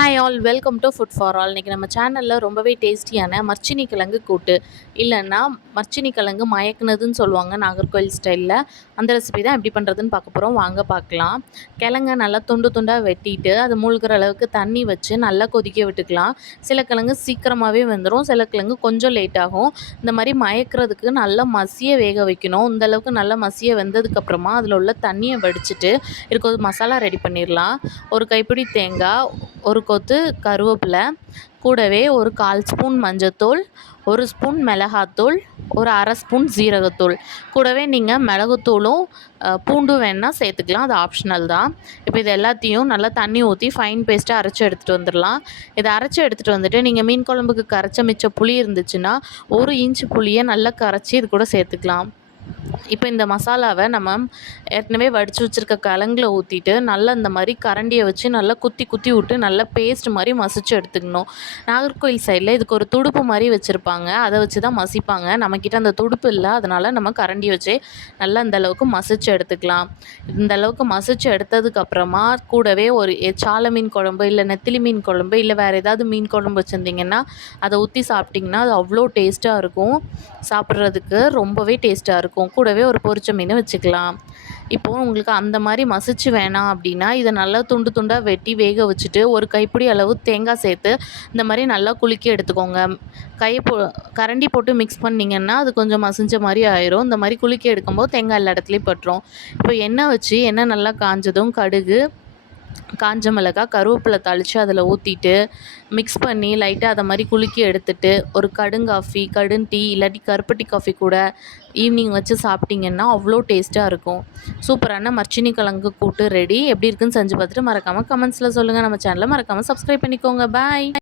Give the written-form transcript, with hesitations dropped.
Hi all, welcome to food for all. இன்றைக்கி நம்ம சேனலில் ரொம்பவே டேஸ்டியான மர்ச்சினி கிழங்கு கூட்டு, இல்லைன்னா மர்ச்சினி கிழங்கு மயக்குனதுன்னு சொல்லுவாங்க நாகர்கோவில் ஸ்டைலில். அந்த ரெசிபி தான் எப்படி பண்ணுறதுன்னு பார்க்க போகிறோம். வாங்க பார்க்கலாம். கிழங்க நல்லா துண்டு துண்டாக வெட்டிட்டு அது மூழ்கிற அளவுக்கு தண்ணி வச்சு நல்லா கொதிக்க விட்டுக்கலாம். சில கிழங்கு சீக்கிரமாகவே வெந்துடும், சில கிழங்கு கொஞ்சம் லேட் ஆகும். இந்த மாதிரி மயக்கிறதுக்கு நல்லா மசிய வேக வைக்கணும். இந்தளவுக்கு நல்லா மசிய வெந்ததுக்கப்புறமா அதில் உள்ள தண்ணியை வடிச்சிட்டு இதுக்கு ஒரு மசாலா ரெடி பண்ணிடலாம். ஒரு கைப்பிடி தேங்காய், ஒரு கொத்து கருவேப்பிலை, கூடவே ஒரு 1/4 ஸ்பூன் மஞ்சத்தூள், 1 ஸ்பூன் மிளகாத்தூள், ஒரு 1/2 ஸ்பூன் ஜீரகத்தூள், கூடவே நீங்கள் மிளகுத்தூளும் பூண்டும் வேணால் சேர்த்துக்கலாம், அது ஆப்ஷனல் தான். இப்போ இது எல்லாத்தையும் நல்லா தண்ணி ஊற்றி ஃபைன் பேஸ்ட்டாக அரைச்சி எடுத்துகிட்டு வந்துடலாம். இதை அரைச்சி எடுத்துகிட்டு வந்துட்டு நீங்கள் மீன் குழம்புக்கு கரைச்ச மிச்ச புளி இருந்துச்சுன்னா 1 இன்ச்சு புளியை நல்லா கரைச்சி இது கூட சேர்த்துக்கலாம். இப்போ இந்த மசாலாவை நம்ம ஏற்கனவே வடித்து வச்சுருக்க கிழங்குல ஊற்றிட்டு நல்லா இந்த மாதிரி கரண்டியை வச்சு நல்லா குத்தி குத்தி விட்டு நல்லா பேஸ்ட் மாதிரி மசிச்சு எடுத்துக்கணும். நாகர்கோவில் சைடில் இதுக்கு ஒரு துடுப்பு மாதிரி வச்சுருப்பாங்க, அதை வச்சு தான் மசிப்பாங்க. நம்மக்கிட்ட அந்த துடுப்பு இல்லை, அதனால் நம்ம கரண்டி வச்சே நல்லா இந்தளவுக்கு மசிச்சு எடுத்துக்கலாம். இந்தளவுக்கு மசிச்சு எடுத்ததுக்கப்புறமா கூடவே ஒரு சாலை மீன் குழம்பு, இல்லை நெத்திலி மீன் குழம்பு, இல்லை வேறு ஏதாவது மீன் குழம்பு வச்சுருந்திங்கன்னா அதை ஊற்றி சாப்பிட்டிங்கன்னா அது அவ்வளோ டேஸ்ட்டாக இருக்கும். சாப்பிட்றதுக்கு ரொம்பவே டேஸ்ட்டாக இருக்கும். கூடவே ஒரு பொரிச்ச மீன் வச்சுக்கலாம். இப்போது உங்களுக்கு அந்த மாதிரி மசிச்சு வேணாம் அப்படின்னா இதை நல்லா துண்டு துண்டாக வெட்டி வேக வச்சுட்டு ஒரு கைப்பிடி அளவு தேங்காய் சேர்த்து இந்த மாதிரி நல்லா குலுக்கி எடுத்துக்கோங்க. கரண்டி போட்டு மிக்ஸ் பண்ணிங்கன்னா அது கொஞ்சம் மசிஞ்ச மாதிரி ஆயிரும். இந்த மாதிரி குலுக்கி எடுக்கும்போது தேங்காய் எல்லா இடத்துலையும் பட்டுரும். இப்போ எண்ணெய் வச்சு எண்ணெய் நல்லா காஞ்சதும் கடுகு, காஞ்ச மிளகாய், கருவேப்பிலை தாளித்து அதில் ஊற்றிட்டு மிக்ஸ் பண்ணி லைட்டாக அதை மாதிரி குலுக்கி எடுத்துட்டு ஒரு கடுங்காஃபி, கடுண்டீ இல்லாட்டி கருப்பட்டி காஃபி கூட ஈவினிங் வச்சு சாப்பிட்டிங்கன்னா அவ்வளோ டேஸ்ட்டாக இருக்கும். சூப்பரான மர்ச்சினி கிழங்கு கூட்டு ரெடி. எப்படி இருக்குன்னு செஞ்சு பார்த்துட்டு மறக்காமல் கமெண்ட்ஸில் சொல்லுங்கள். நம்ம சேனலை மறக்காமல் சப்ஸ்கிரைப் பண்ணிக்கோங்க. பாய்.